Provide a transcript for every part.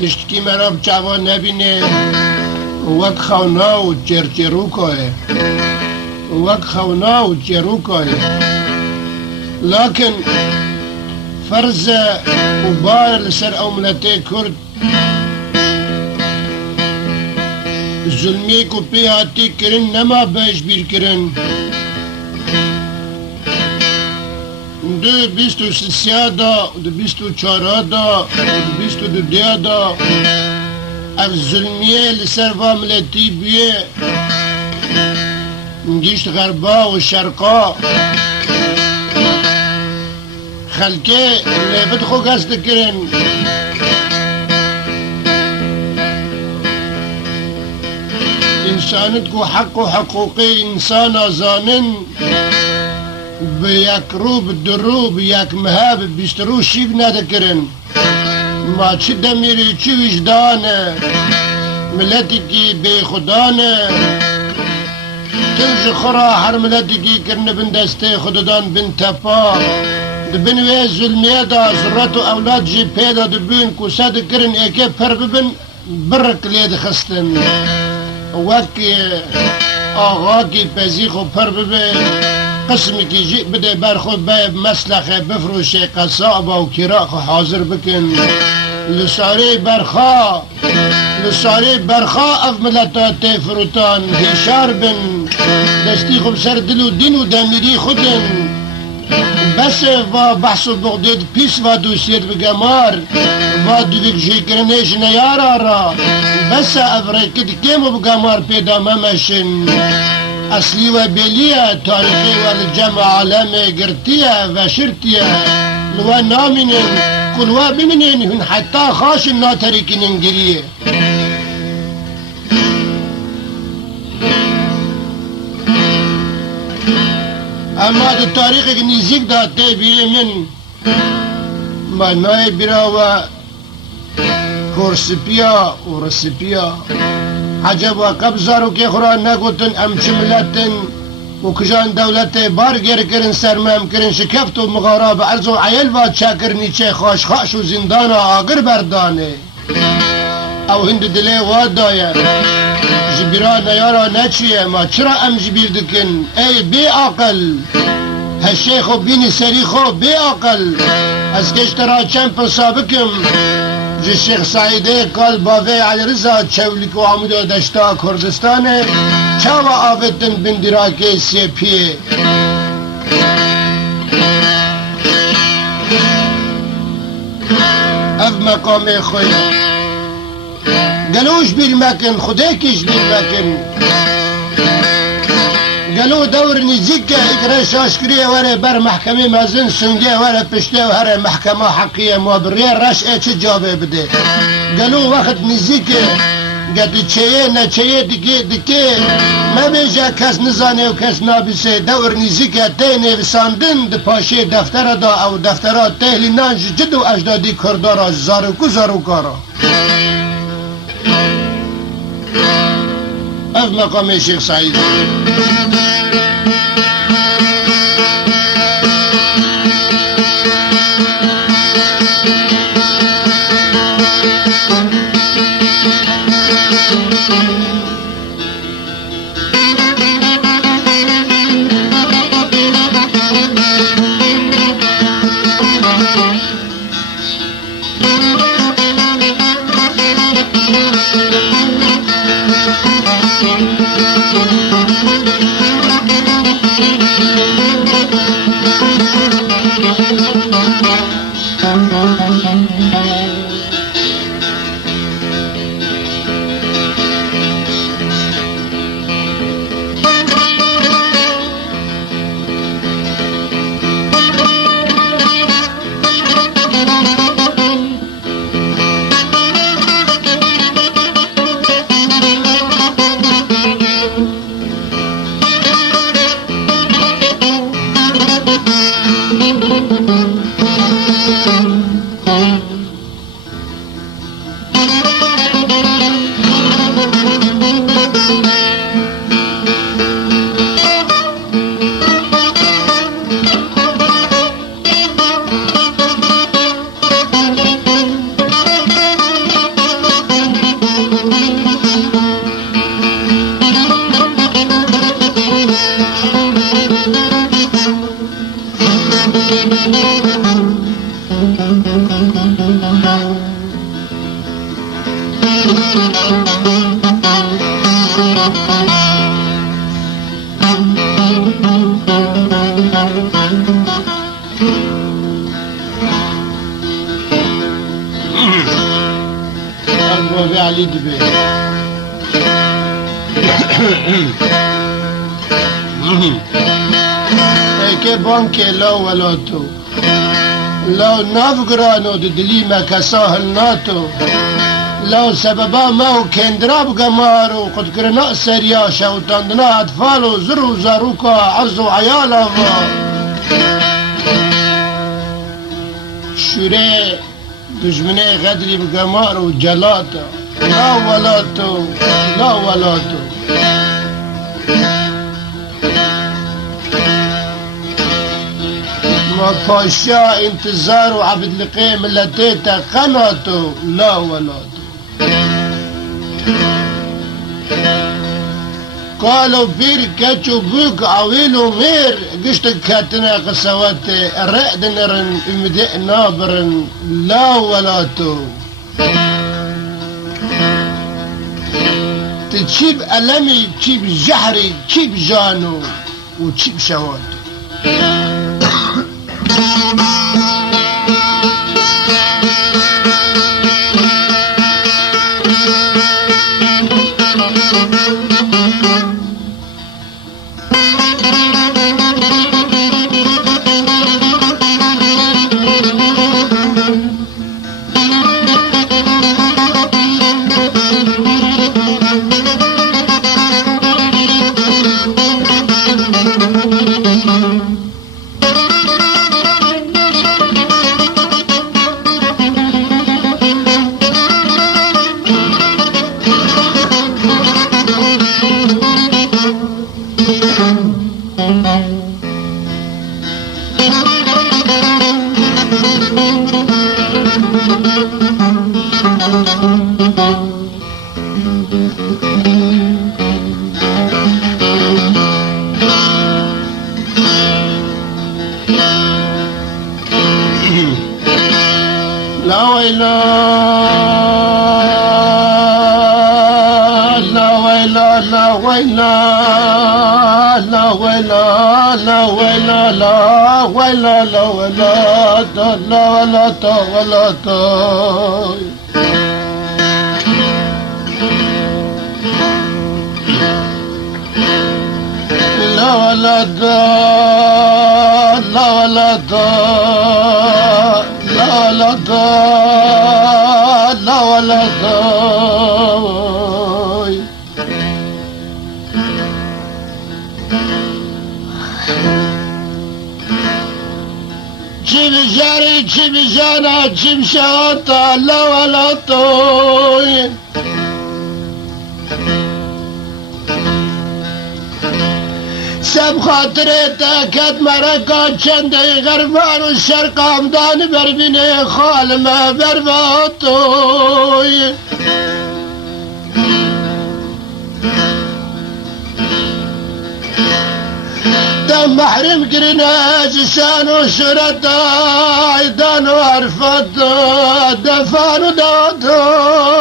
تشتکی مرام جوان نبینه وک خونا و چرچروکه وک خونا و چروکه لكن فرز و بار لسر املته کرد ظلمی کو پیاتی کرن نما بیش بیر کرن دو بیست و سیا دا دو بیست و چارا دا دو بیست و دو دیا دا اف ظلمیه لسر و ملتی بیه گیشت غربا و شرقا خلکه لیبت خو گست کرن انسانت کو حق و حقوقی انسان آزانن به یک روب دروب یک مهاب بیسترو شیب ندکرن ما چه دمیری چه وجدانه ملتی کی بی خدانه تنج خورا هر ملتی کی کرن بن دسته خوددان بن تپا دبنوی ظلمیه دا ذرات و اولاد جی پیدا دبین کو ساد کرن ایکه پر ببن برک لید خستن وقتی آقا کی پزیخ و پر ببین قسمی که جی بده بر خود باید مسلخه بفروشه قصاب و کراخ حاضر بکن لساره برخا اف ملتات فروتان هشار بن دستی خوب سر دل و دین و دمیری خودن بس و بحث و بغدید پیس و دوسیت بگمار و دویک جیکرنش نیار آرا بس افریقید کم و بگمار پیدا ممشن اصلی و بیلیه تاریخی و جمع عالم گرتیه و شرتیه لوا نامینن کلوا بمینن هن حتی خاش ناتریکنن گریه اما دو تاریخ که نزدیک داده بیره من معنای برا و کورسپیا و رسپیا عجب و قبضارو که خورا نگوتن امچ ملتن و کجان دولت بارگر کرن سرمام کرن شکفت و مغاراب عرض و عیل و چاکر نیچه خوش خاش و زندان آگر بردانه او هند دلی واد دایر جبیرا نیارا نچیه ما چرا ام جبیر دکن ای بی عقل هشی خو بینی سری خو بی عقل از کشترا چمپ سابکم جه شیخ سعیده کال باوی علی رضا چولیک و عمود دشتا کردستانه چاوا آفتن بندراک سیپیه اف مقام خوی گلوش بیر مکن خدا کش بیر مکن گلو دور نزدیک اقرا شاشکریه وره بر محکمه مزن سنگه وره پشته و هر محکمه حقیه مابریه رشعه چه جابه بده گلو وقت نزدیک گدی چیه نه چیه دیگه ما بیجا کس نزانه و کس نابیسه دور نزدیک ته نویساندن ده پاشه دفتر دا او دفترات تهلی نانج جد و اجدادی کردارا زارو کارا اف مقام شیخ سعید أبو علي دبي که بانک لا ولاتو لا نافگرانو دلی مکساهل ناتو لا سببا ما و کندراب گمارو قد کرنا سریا شوتاندنا اطفالو زرو زاروکا عرض و عیالا و شوره دجمنه غدری بگمارو جلاتا لا ولاتو لا ولاتو ما پاشا انتظار و عبد لقيم لتيتا قناتو لا ولاتو قالوا بير كاتشو بوك عويلو مير قشت كاتنا قصوات الرقد نرن امدئ نابرن لا ولاتو تجيب ألمي تجيب جحري تجيب جانو وتجيب شواتو جيب شاطا لا ولا طوي سب خاطرتا كد مركا چند غربان الشرق عمدان بربين خال ما برباطوي محرم كرنا جسانو شرطا عيدانو عرفتا دفانو داتوي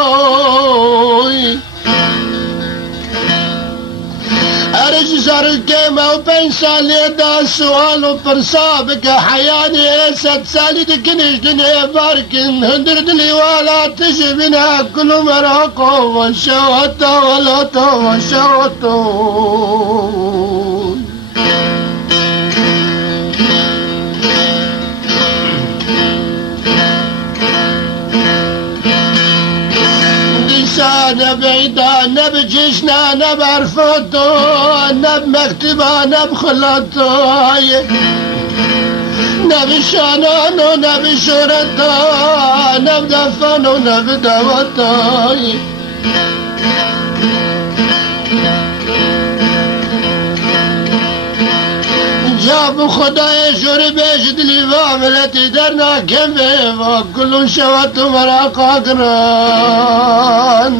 ارج زر كيما وبين سالي دا سوالو برصابك حياني 7 سالي دكنش دنيا باركن هندر دلي ولا تجي بنا كل مراقو وشوتا ولا تو وشوتو نب بعيدة نب جيشنا نب عرفوتو نب مكتبة نب خلطو نب شانانو نب شرطو نب دفنو نب دوتو جاب خدای شور بیش دلی و عملتی در ناکمه و کلون شوات مراقا کرن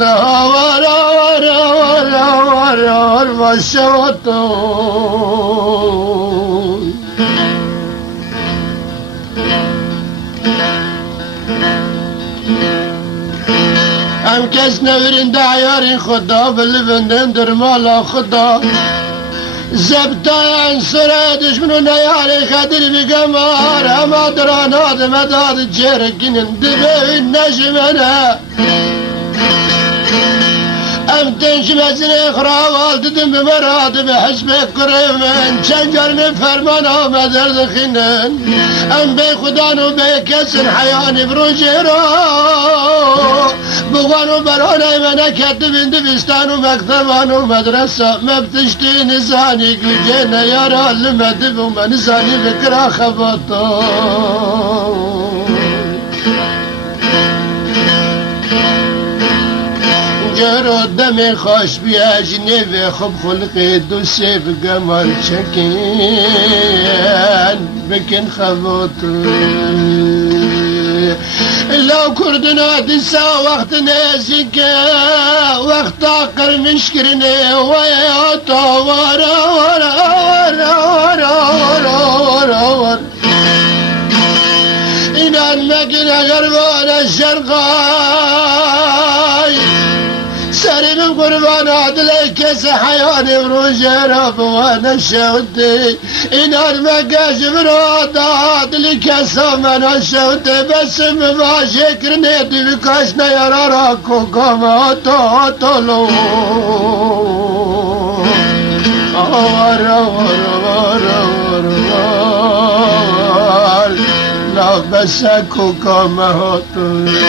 وارا وارا وارا وارا و شواتو ام کس نورین دعیاری خدا بلبندن در مالا خدا زبطای انصره دشمنو نیاری خدر بگمار اما درانات مداد جرگینن دبین نجمنه ام تنشمزن اخراوال ددم بمراد بحسب قرمن چنجرن فرمان آمد ارزخینن ام بی خدانو بی کسن حیانی بروجیرا بغوانو برانای منه کتبین دبستانو مکتبانو مدرسه مبتشتی نزانی گوجه نیارا لمدب و منزانی بکرا خباتا جرو دم خوش بیاج نوی خوب خلقی دو سیب گمال چکین بکن خباتا لو كردنا دسا وقت نازك وقت عقر مشكرني ويا طوارا ورا ورا ورا ورا ورا ورا إن المكنة غربان الشرقاي سري من قربان عدلي كيس حياني بروجينا بوانا الشوتي إن المكاش براد عدلي كيس من الشوتي بس ما شكرني دي بكاشنا يراراكو كما تطلو ورا ورا ورا ورا لا بسكو كما تطلو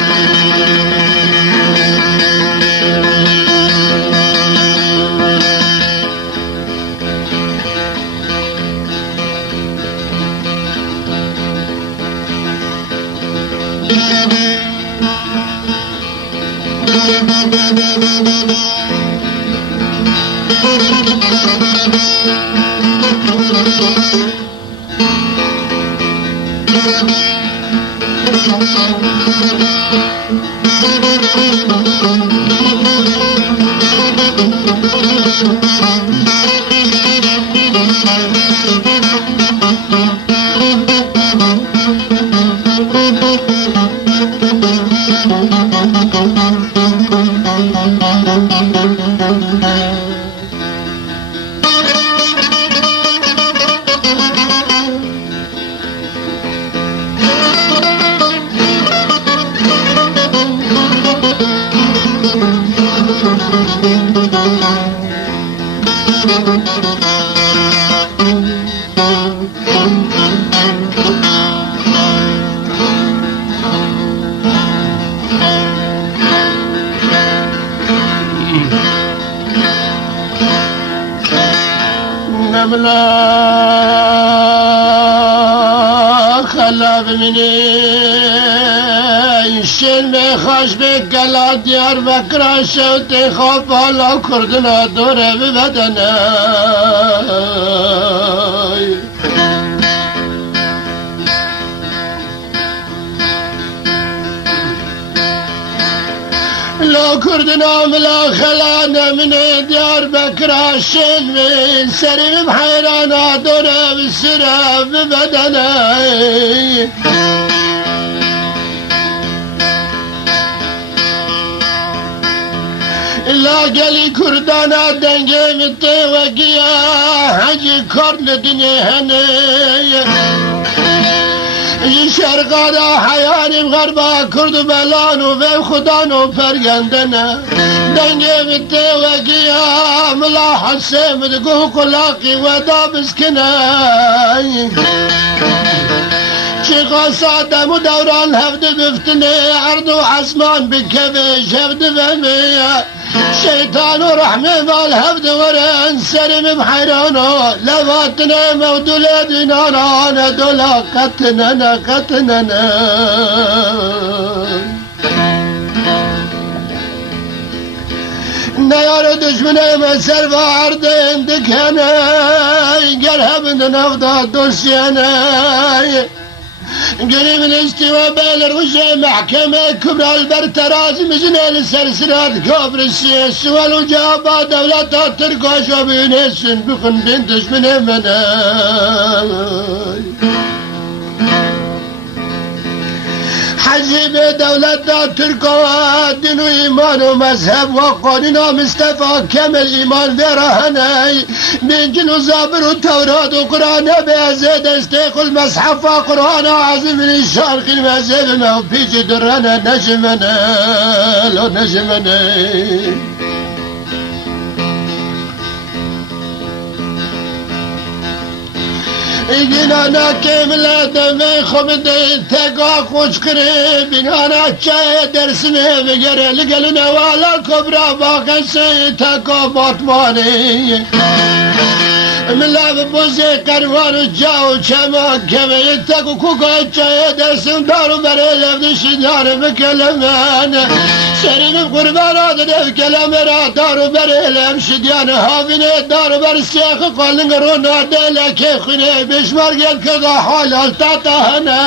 نملا خلاب مني شن خوش بگلا دیار بکرا شوتی خواب حالا کردنا دوره ببدنه لو كردنا ملا خلانا من ديار بكرا شن سري بحيرانا دوره بسرا ببدنه لا قالي كردانا دنجي متوقيا حجي كرد الدنيا هنية شرقانا حياني بغربا كرد بلانو في خدانو فرقندنا دنجي متوقيا ملاحظ سيمد قوق لاقي ودابس كناي شيخ صادم ودوران هفد بفتني عرض وعسمان بكبش هفد فمي شيطان ورحمة بالهفد ورن سرم بحيرانو لفاتنا مودولة دينانا دولا قتننا قتننا نيار دشمنه مسر واردن دكنا قرها من نفضا دوسيانا قريب الاستواء بين الرجع محكمة كبرى البرتراز مجنى السرسرات كبر السؤال وجابا دولة تركوش وبينسن بخن بنتش من مناي عجیب دولت دا ترکا دین و ایمان و مذهب و قانون و مصطفى کمل ایمان برهنه بینجل و زابر و تورات و قرآن بیازه دسته کل مصحف و قرآن عظیم من شرق المذهب ما پیچ درانه نجمنه لو نجمنه بینانا کملا دمی خوب دی تگا خوش کری بینانا چای درسمه بگره لگل نوالا کبرا باقی سی تکا باتمانی ملا بوزی قروان و جاو چما کمی تکو کوکا چای درسم دارو بره لفدش دار بکلمن سرین قربان آدنه کلمه را دارو بره لمشدیان هاوینه دارو بر سیخ قلنگ رو ناده لکه خونه بشمار گل که حال تاتهنه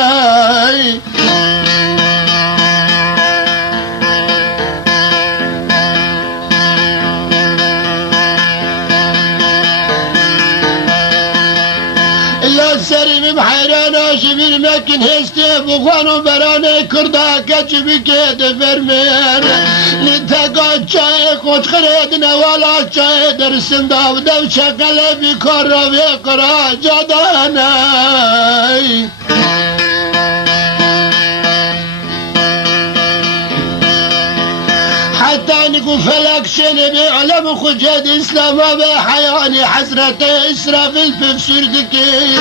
سریم حیرانا شبیر مکن هسته بخوانو برانه کرده کچ بکید فرمیر نتاقا چای خوش خرید نوالا چای در سنداو دو شکل بکار رو بقرا جادانه حتى نكون فلك شنبي علم خجاد اسلام بحياني حسرة اسرافيل في سردكي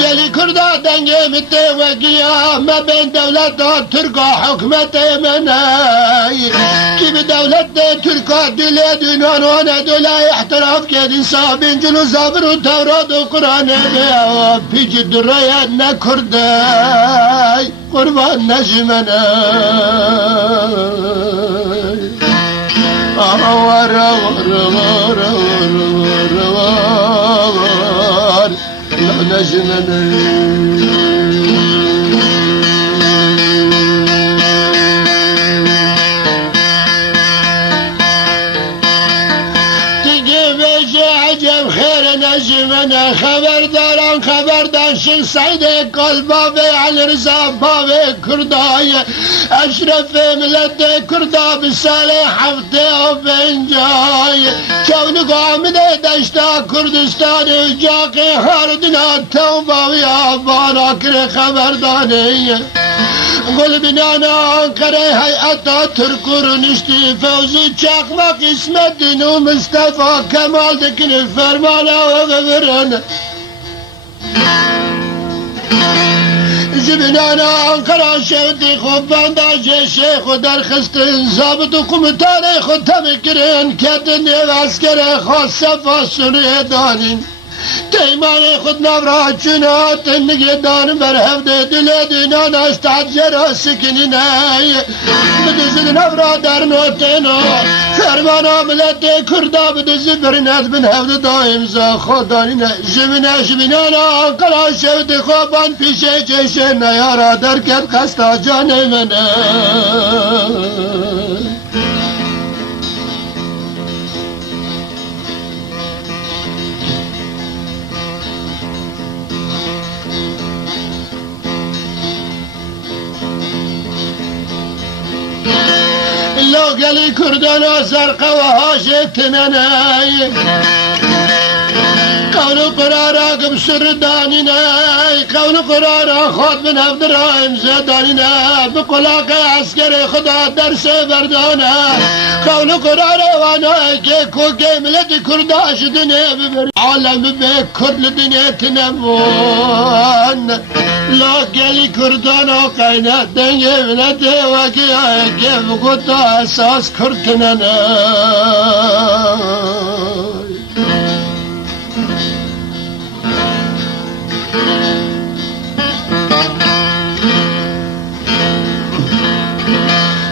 قالي كردا دنجي متوقيا ما بين دولة تركا حكمة مناي كيف دولة تركا دولة دينان وانا دولة احتراف كاد انصاب انجلو زابر وتوراد وقرآن بيا بيجي الدرايا نكرداي قربان نجمنا ور ور ور ور ور نجمنا نجمنا خبردان شن سعید قلباوی علی رضا باوی کردای اشرف ملت کردا بسال هفته و بنجای چون قامده دشتا کردستان جاقی هردنا توباوی آبانا کر خبردانی گل بنانا کره حیعتا ترکر نشتی فوزی چاقما قسمت دینو مصطفى کمال دکن فرمانا و ببرن جبنانا انقرا شهدی خوب بانداج شیخ و در خستن زابط و کمتان خود تمکرین کدن اسکر خاص صفا سنه دانین تیمان خود نورا چنات نگدان بر هفته دل دینان استعجر سکنینای بدزد نورا در نوتنا فرمانا ملت کردا بدزد برنات بن هفته دایم زا خودانینا جبنانا انقرا شود خوبان پیشه چشه نیارا درکت خستا جان منه لو قالي كردنا زرقا وهاجت مناي قول قرارا بسر دانيناي قول قرارا خود من هفدرايم زدانينا بقلاق عسكري خدا درس بردانا قول قرارا وانا كيكو كيملت كرداش دنيا ببر عالم بكرد لدنيا تنمون لو قالي كردنا قينات دنيا بلده وكيا كيف قلت اساس كردنا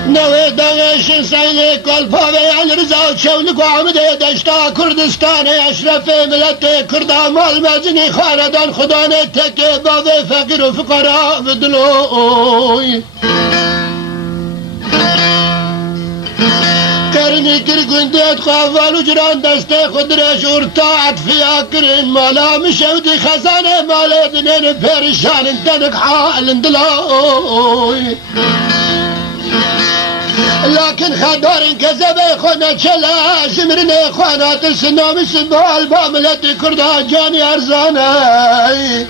نوی دانش سیل کلپاوی علی رضا چولک و عمده دشتا کردستان اشرف ملت کردا مال مزنی خاندان خدانه تک باوی فقیر و فقرا بدلوی کرنی کر گندیت خواه جران دسته خود رش ارتاعت فیاکرین مالا مشودی خزانه مالا دنین پریشان دنک حال اندلاوی لكن خدار كذب خونا چلا جمرن خوانات سنام سنبال باملت کردا جاني ارزاناي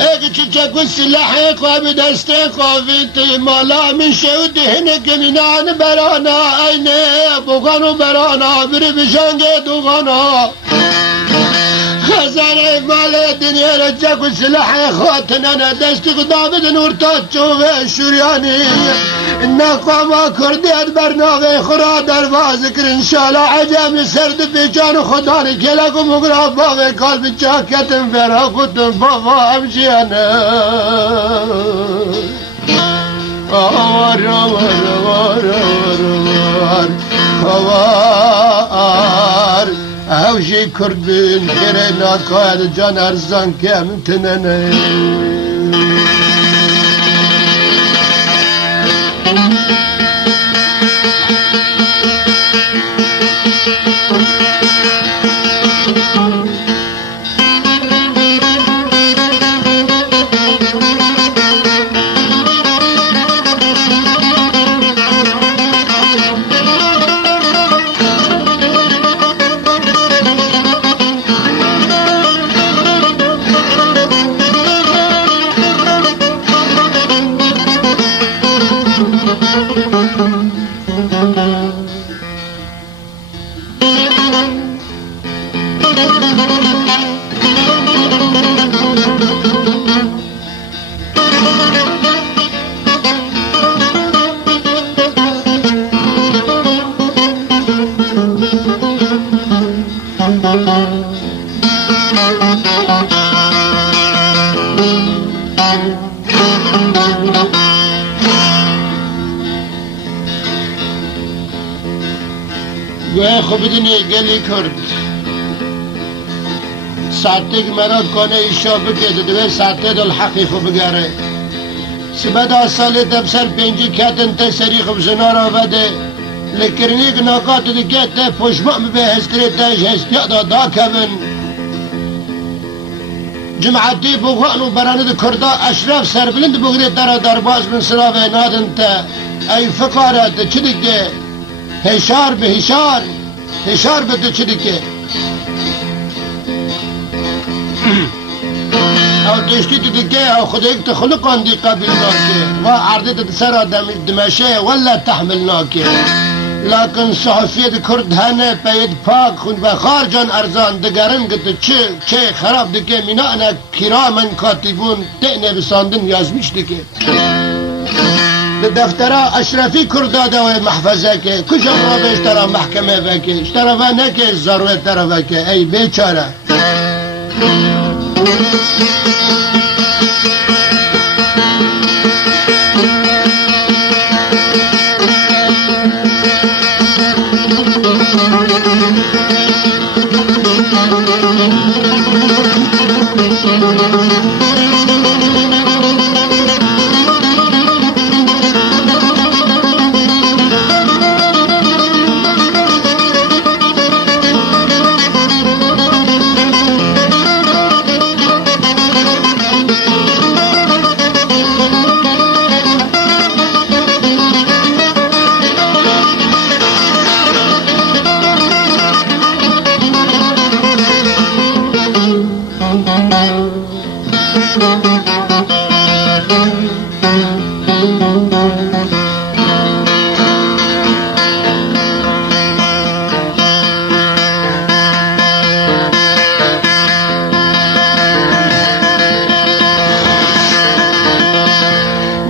اگه چچک و سلاح خواب دسته خوابیتی مالا من شود هنک منان برانا اینه بغانو برانا بری بجانگ دوغانا خزانه مال دنیا رجک و سلاح خواتنا دستی خدا بدن ارتاد چوه شوریانی نقاما کردیت برناوه خورا درواز کرن شالا عجم سرد بیچان خدا نکلک و مگرا باوه کال بچاکتن فرا کتن بابا همشیانه آوار آوار آوار آوار آوار اوشی کرد بین کره ناکاید جان ارزان کم تننه گوه خوب بدونی گلی کرد ساعتی که مرا کنه ایشا بکده دوه ساعتی دل حقی خوب بگره سبدا سالی تبسر پینجی کتن تا سری خوب زنارا وده لکرنی که ناکات دیگه تا پشمام به هستری تاش هستیادا دا کبن جمعتی بغانو برانه کردا اشراف سربلند بگری ترا درباز من سراوه نادن تا ای فقاره تا چی دیگه هشار به هشار هشار به تو چی دیگه او دشتی دیگه او خودک تخلقان دی قبیل ناکه و عرضت سر آدم دمشه ولا تحمل ناکه لكن صحفية كرد هنا بيد پاک خون بخار جان ارزان دگرن گت چه خراب دکه مینا انا کراما کاتبون تعنه بساندن یازمیش دکه دفترا اشرفی کرداده و محفظه که کجا ما بیشترا محکمه بکه اشترا و نکه ضرورت ترا بکه ای بیچاره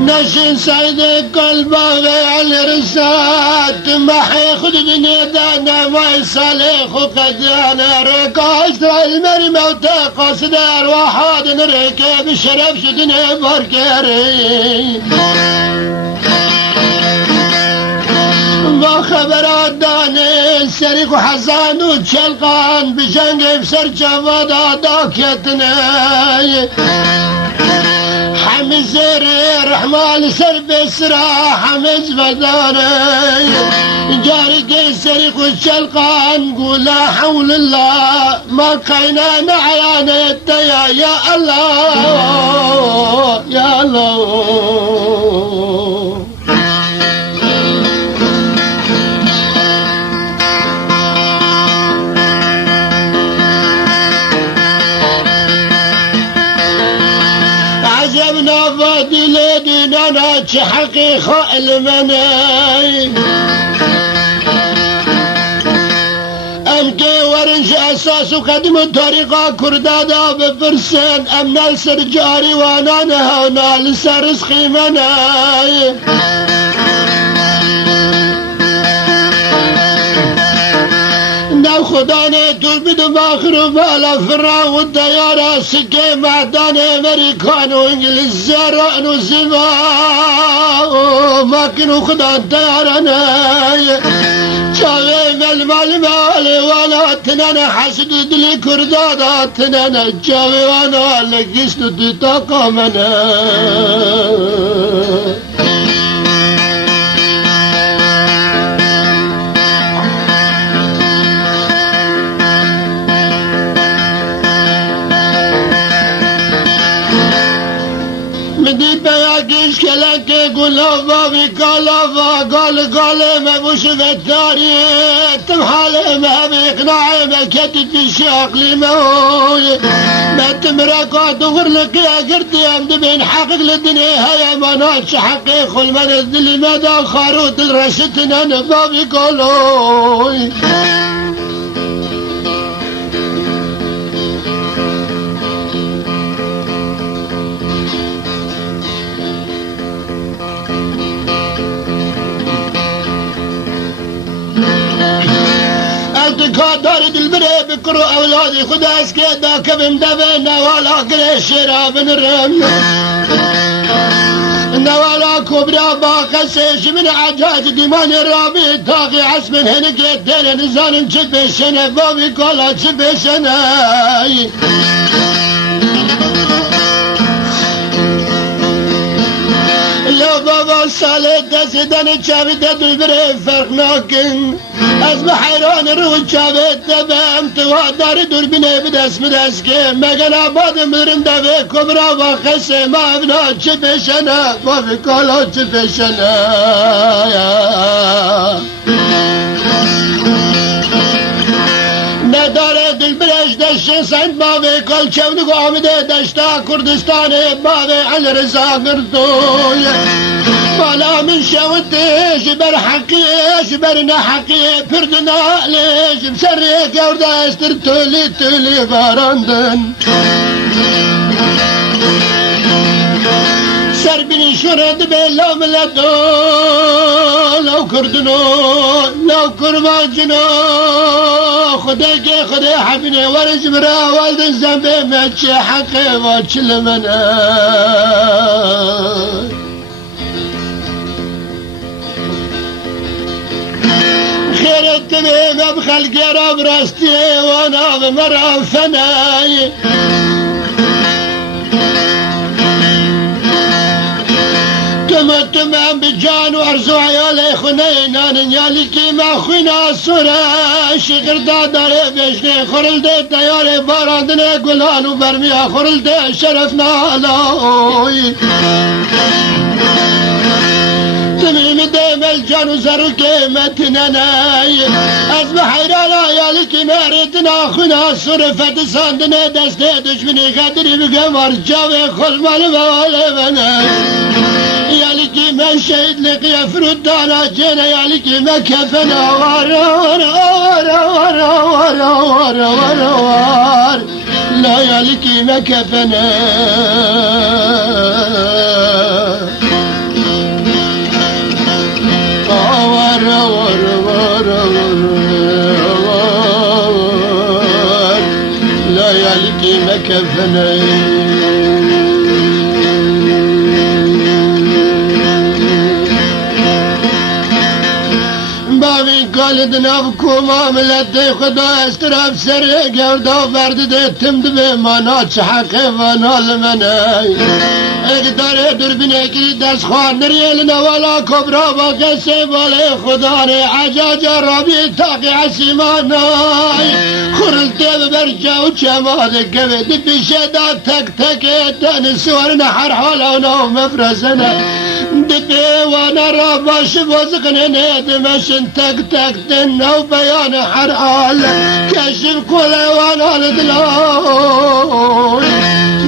نشین سعید قلبا غیال رسات محی خود دنیا دانا وای صالح خود قدیانا رکاش را المری موتا قاصد ارواحات نرکه بشرف شدن بارکری با خبرات دانه سریق و حزان و چلقان بجنگ افسر جواد آدا کتنه همه زيري رحمن سر بسراح مزبداني جاري قيسري خش القان قول لا حول الله ما كينا نعيانا يا الله يا الله عجبنا فادي لدينا حقيقة المناي أمكي ورنش أساس قدم الطريقة كردادا بفرسان أمنا السرجاري وانا نهونا لسرسخي مناي ناو خداني دول بدو باخر بالا فرا والديارة سكي معداني امريكان وانجليز زيران وزبا ما كنو خدان ديارنا شاوي مال وانا تنانا حسد دلي كردادا تنانا جاوي وانا لقيست دي طاقة منا مدي بياقش كلك يقول لافا قالافا قال ما مش بالتاري تمحال ما بيقنع ما كتب في شاقلي ما تمرق دغر لك يا قردي امد بين حقق للدنيا هيا ما ناتش حقيق المن الذلي مدى خاروت الرشتنا نفا قالوي دارد البري بكرو أولادي خدا اسكيدا كبم دبنا ولا قري شراب الرم ولا كبرى باقسيش من عجاج ديمان الرابي طاقي عسب هنك يدين نزال شبشنا بابي كولا شبشنا لو بابا صالح دسدن شابد البري فرق ناكن از حيران روج شابد دبم توادر دور بني بدس كي مگن آباد مرند و کبرا و خسه ما بنا چه بشنا و بکالا چه بشنا نداره دل برش دشت سند با کل چونگو آمده دشتا کردستان با علی رضا گردوی بالا من شوتش بر حقيش بر نحقي فردنا ليش مسريك يا وردا استر تولي باراندن سر بني شرد بلا ملدو لو كردنو لو كرماجنو خداك خدا حبني ورج مرا والد الزنبي ماتش حقي واتش لمنا خير التميم بخلق رب راستي وانا بمرأة فناي تمام بجان وارزو عيالي خنين انا نيالي كيما خوينا الصورة شغر داداري بيشني خرل دي دياري باراندني قلان وبرميا خرل دي شرفنا لاوي تميم ديم الجان وزرو كيمتنا ناي أصبح حيران عيالي كيما ريتنا خوينا الصورة فتساندني دستي دشمني خاطري بقمر جاوي خل مالي بناي يالكي ما شهد لك يا فردانا جينا يالكي ما كفنا ورا ورا ورا ورا ورا ورا ورا ورا لا يالكي ما كفنا ورا ورا ورا ورا لا يالكي ما كفنا قال والدنا بكوما ملتي خدا استراب سري قردا برد تم دبي مانا حقي وانا المناي اقدر دربني كي دس خوان ريلنا ولا كبرى وقسي بالي خداني عجاج ربي تاقي عسيماناي خرلت ببرجا وشماد قبد بشدا تك تك دانس ورنا حرحولا ونوم مفرزنا دبي وانا راباش وزقني دمشن تك تك دنا وبيان حرحال كشف كل وانا الدلال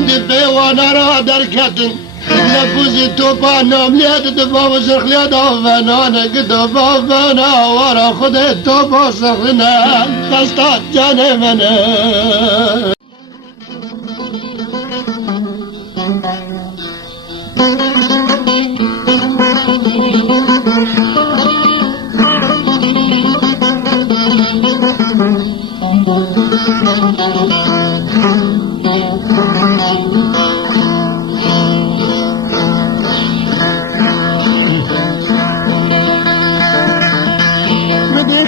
دبي وانا را دركتن نفوزي توبانا مليت دبا وزرخ ليدا فنانا قدبا فنا ورا خد التوبا سخنا قصتا جاني منا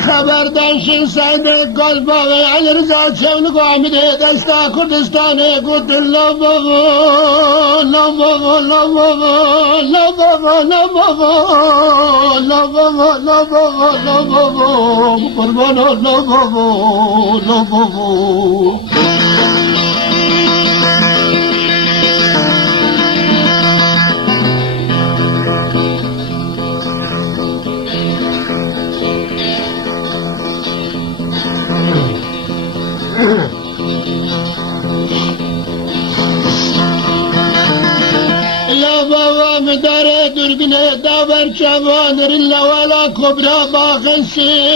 خبردارشن سعید قلبا و علی رضا چون قامده دستا کردستانه گود لبابو لبابو لبابو لبابو لبابو لبابو لبابو لبابو قربانو لبابو لبابو لا بابا مدار درقنا دابر شبان رلا ولا كبرى باخنسي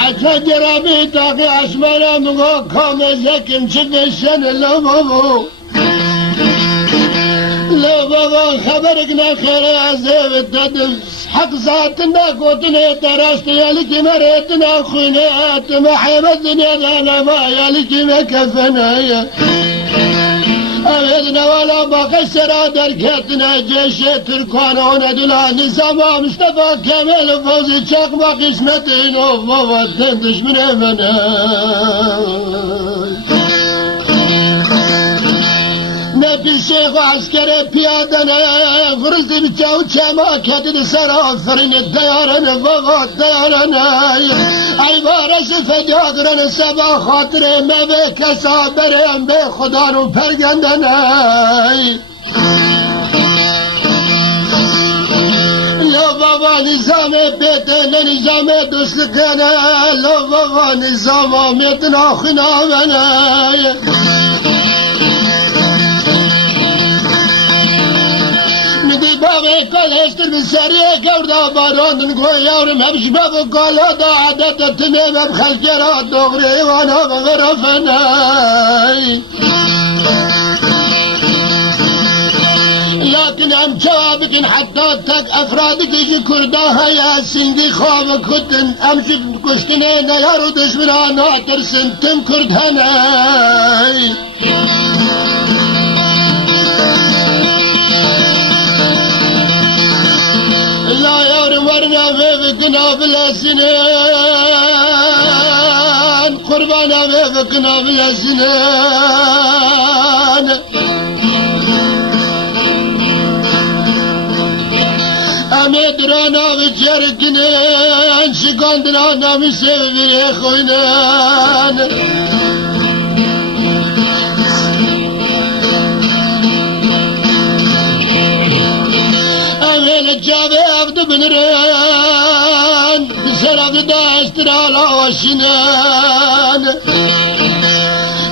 عتا جرابي تاقي عشمانا مغو كام زكم شبشن لا بابا لا بابا خبرقنا خير عزيب التدف حق ذاتنا قوتنا تراست يالك مريتنا خنات محبتنا غانا ما يالك مكفنا أبدنا ولا باقي سرا دركتنا جيش تركان وندلا نظاما مصطفى كامل فوزي شاق قسمتين وفوات تندش من امنا نبي شيخ عسكري بيادنا فرزي بتاو شما كدد سرا فرن الديارنا فوات ديارنا عبارة فجاقرن سبا خاطر ما بك صابرين بخدان وفرقندنا لو بابا نظام بيتنا نظام دوستنا لو بابا نظام ميتنا خنامنا بابي قال اشتر بالسريع كوردا بارون نقول يورم همش بابو قال هذا عادة تنام بخلق راد دغري وانا بغرفناي لكن ام شوابك حتى تك افرادك يجي كرداها يا سندي خواب كتن امشي كشتنين يا رودش برانا ترسن تم كردهناي لا يورورنا في قناب الأسنان قربانا في قناب الأسنان أمدرانا بجرقنان شقاندرانا مسيبي خوينان جابي عبد بن ريان بسرعة داسترالا وشنان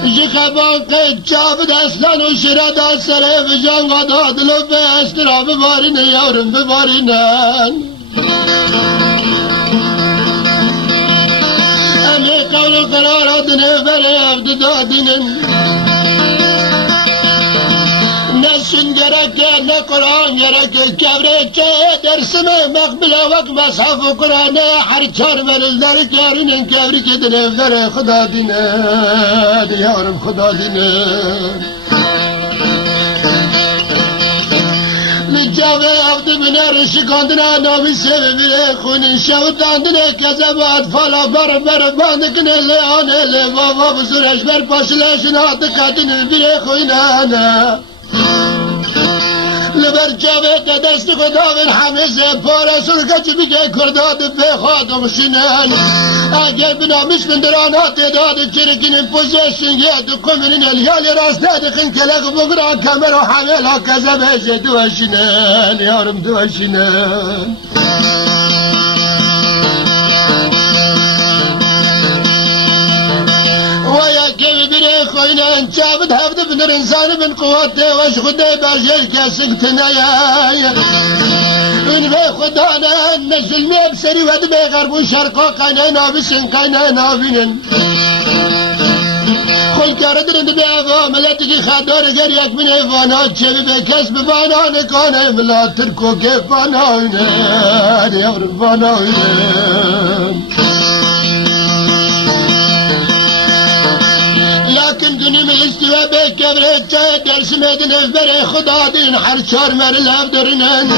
جخبان قيد جاب داسلان وشرا داسره بجان غدا دلو باسترا ببارين يورم ببارينان أمي قول قرار دني بري عبد دادنن نسن جرك نقران جرك كبرك درسمه مقبله وقت مصحف قرآن حرچار برل در کارین کبرك دنفر خدا دینه دیارم خدا دینه لجاوه هفته بنار شکاندنا نامی سببی خونی شوتاندنه کذبات فالا بر باندکنه لیانه لی بابا بزرش بر پاشلاشن آت قدن بیر خوینانه لبر جاوه دست خدا من حمیزه پارا سرگچ بگه کرداد به خادم شنن اگر بنامش من درانات داد چرکین پوزیشن یه دو کمینین الیال راست دادخن کلق بگرا کمر و حمیل ها کذبه دوشنن یارم دوشنن خوينا جابت هفت بن الانسان من قوته واش خدي باجل كاسك تنايا من في خدانا نزل مي بسري ود بي غرب وشرق قانا نابسن قانا نابين خل كاردن بي ملتك خدار غريك من ايفانات شبي بكسب بانان كان ملا تركو كيف بانان يا رب بانان لكن دنيا من استوى بكبرت درس مدن افبر خدا دين حرشار مر الافدرنن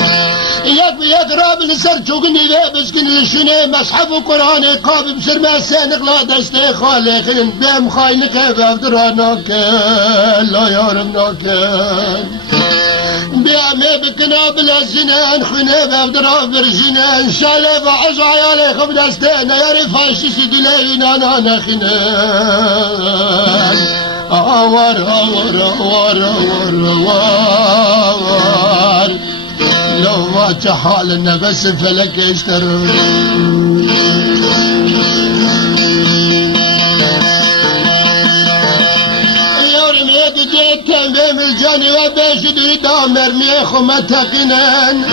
يك راب السر چوغني بسكن شنو مصحف القران قاب بسر ما سنقلا دست خالقين بهم خاينك افدرانك لا يارمناك بيعمي بكنا بلا زنان خنا بافدرا برجنان شالف وعز عيالي خب دستين يا رفاشي سدلين انا خنان اوار اوار اوار اوار اوار لو ما حالنا بس فلك يشترون كان بهم الجاني وبيش دوام مرمي خما تقنان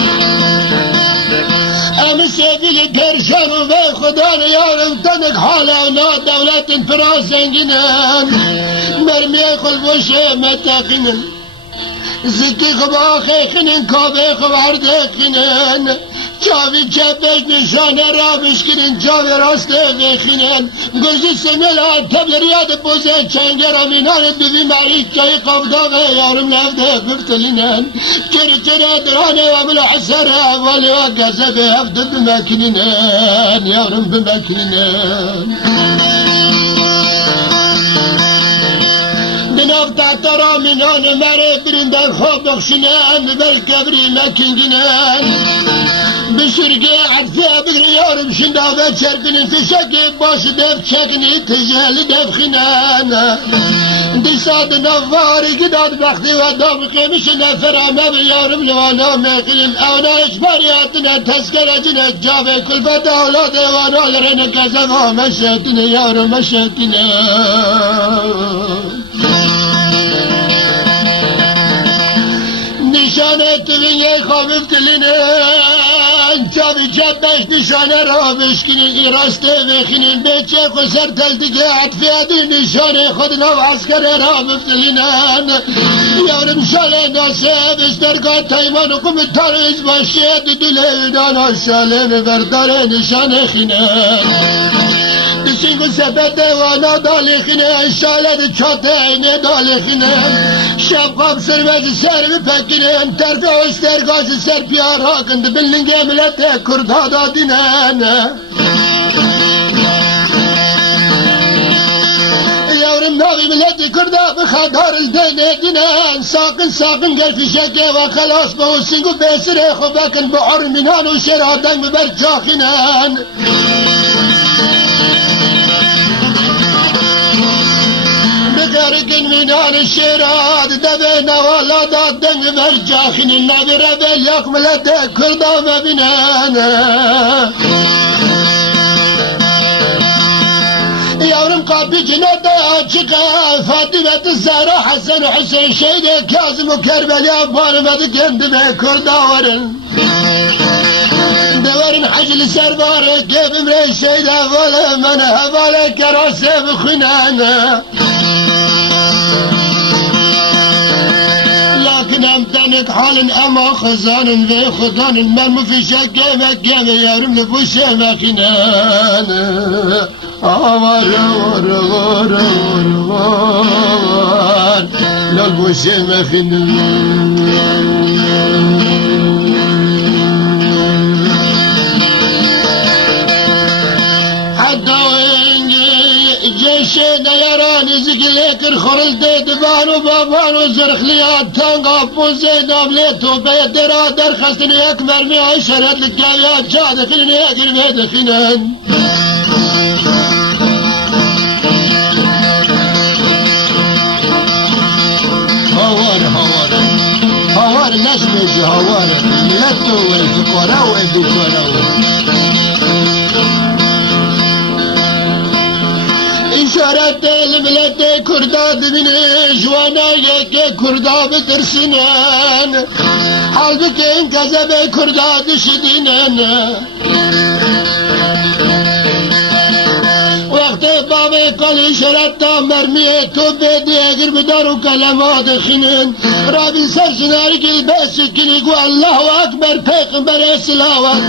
امسيبي كرشان وبي خدان يارم تنك حالا ونا دولة فراسن جنان مرمي خلبوشي ما تقنان زكي خباخي خنن كابي خباردي خنن چاوی چپش نشانه را بشکنن چاوی راسته بخینن گوزی سمیلا تبلر یاد بوزه چنگر امینان دوی مریک چای قبضا و یارم لفته بفتلینن چرا درانه و ملو حسره والی و گزه به هفته بمکنینن یارم بمکنینن بناف تحترا منان مره برندن خواب بخشنن بر کبری مکنگنن بشرقي عدفة بقري يارم شندافة شرقني في شقي باش دف شقني تجهل دف خنانا دي صاد نواري قداد بختي ودام قيمش نفر ما بيارم لوانا مقيم اونا اشبارياتنا تسكرة جنة جافة كل فتا اولاد وانا لرنا كزفا مشيتنا يارم مشيتنا نشانة تبيني خابفت لنا چاوی چپش نشانه را بشکنی راسته بخینین بیچه خسر تلدگه عطفیه دی نشانه خود نو عسکر را بفتلینن یارم شاله ناسه بسترگاه تایمان و کمتار از باشه دل ایدان شاله بردار نشانه خینن بسینگو سپت دیوانا دالی خینن شاله دی چاته اینه دالی خینن شب قاب سربز سر بپکنن طرف استرگاه سر پیار راکند بلنگه ملت کرد ها دادینن یارم ناوی ملت کرد ها بخدار الدینه دینن ساقن گرفی شکه و خلاص با سنگو بسره خوبکن با عرمینان و شرادن ببر جاخینن بقرقن منان الشراد دبي نوالا دادن برجاخن النبي ربي يقمل كل دام بنانا يورم قابي جنة عاشقة فاطمة الزهرة حسن وحسين شهيد كاظم وكربلاء بار مدكن دبي كل داورن دورن حجل سربار كيف مري شهيدة ولا من هبالك كراسي بخنانا لكن امتنك حال اما خزان في خضان المرم في شكه مكه يارم لبوشه مكنان اوار اوار اوار اوار لبوشه مكنان خورل دبان و بابان و زرخلیات تنگا پوزه نابلیت و بیدرا درخستن یک مرمی عشرت لکایا جاد خلین اگر مید خلین هوار نسمج هوار ملتو والفقراء والدكراء إشارات الملت كردا دبني جوانا يك كردا بترسنان حالبك إن كذب كردا دشدينان وقت بابي قال إشارات مرمية توبيدي أغير بدارو كلمات خنين رابي سرسنارك الباس كليقو الله أكبر پیغمبر اسلاوة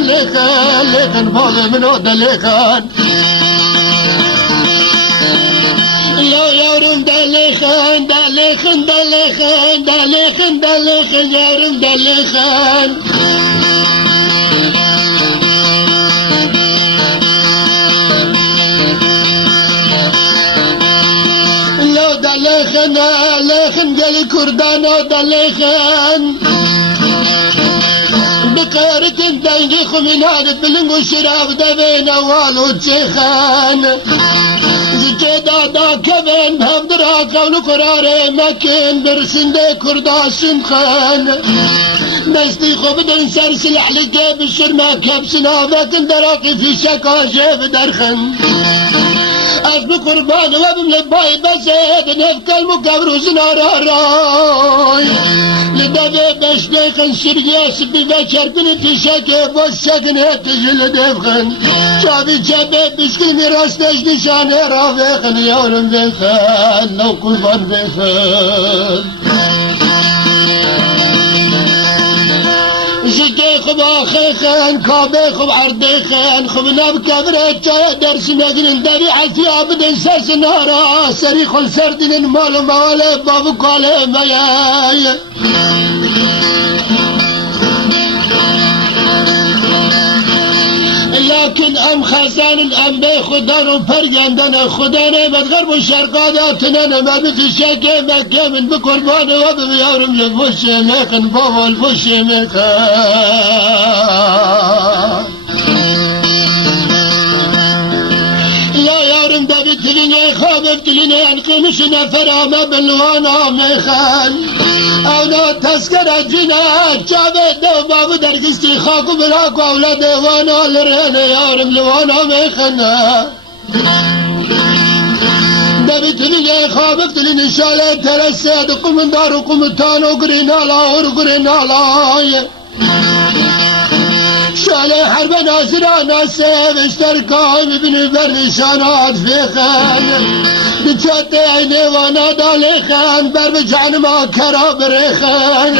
لخن فوضي منو دلخن يا يارم دلخن يارم دلخن لو دلخن لخن قالي كردانا دلخن بقارة دنجي خمينان بلنغو شراب دبين والو تشيخان زكي دادا كبين بهبدرا كونو قراري مكين برسند كردا سنخان دستي خبدن سرسل عليكي بالشرما كبسنا فاكن دراكي في شكا جيب درخن أسب قربان وابن لباي بسيد نفك المكبروز ناراراي لدبي بشتيخن سرياس ببشر بنتي شكي بوشكن هتجل دفخن شابي شابي بشكل ميراس نجد شان رافخن يورم بخن لو قربان بخن شكي خبا خيخن كابي خب عردخن خبنا بكبرت جاي درس نقرن دبي عالفي عبدن ساس نارا سري خل سردن المال موالي بابو قالي مياي لكن ام خزان ام بي خدان وبرجندنا خدانا بتغرب الشرقاداتنا ما بفي شكي مكة من بقربان وبيورم لفوش ميخن بابا الفوش ميخن يا يارم دبي تليني خابب تليني انقمش نفرا ما بلوانا ميخن اونا تسكر جناك جابت دو بابو درقستي خاكو براكو اولاد وانا لرين يارم لوانا ميخنا دبي تليني خابب تليني شالي ترسد قم دار وقم تانو قرينالا ورقرينالا شالي حرب ناصرة ناسب اشتركاي ببني برنشانات فيخن بتشتي عيني وانا دالخن بربجعن ما كرا بريخن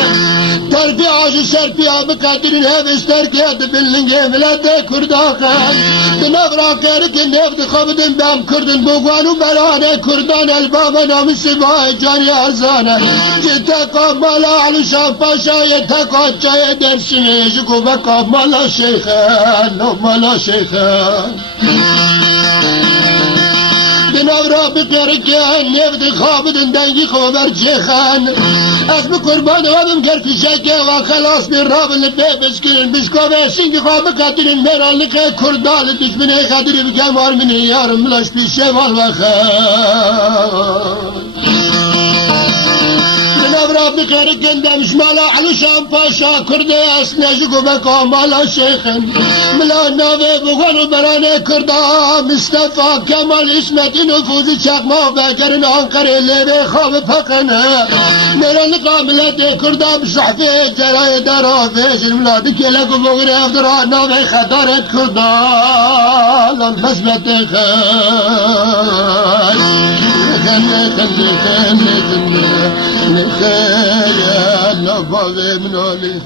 ترفي عاش الشرفية بقدرين هف اشتركيات باللنجي ملاتي كرداخن بنغرا كارك النفط خبدن بام كردن بوغوانو براني كردان البابا نام السباي جاني ارزانه جتاقا مالا علشان باشا يتاقا جاي درسني يشكو بقا مالا شيخان لو مالا شيخان بنغرا بقرقان نفط خابدن دنجي خبر شيخان اسم قربان وابم كرفي شكي وخلاص من راب اللي بسكين بسكوبة سيدي خواب قدرين مرال لقى كردال بكمني خدري بكمار مني يارم ملاش بشمال وخان نبرا بقرقن دمش مالا علشان باشا كردي اسنجقو بكا مالا شيخن ملا نوي بغانو براني كردا مصطفى كمال اسمت نفوذ چقما بكرن انقري اللي بخواب فقنا مرال قاملت كردا بصحفي جراي درافيش الملاد كيلكو بغري افدرا نوي خدارت كردا لنفسبت خان خيال نبض من ولي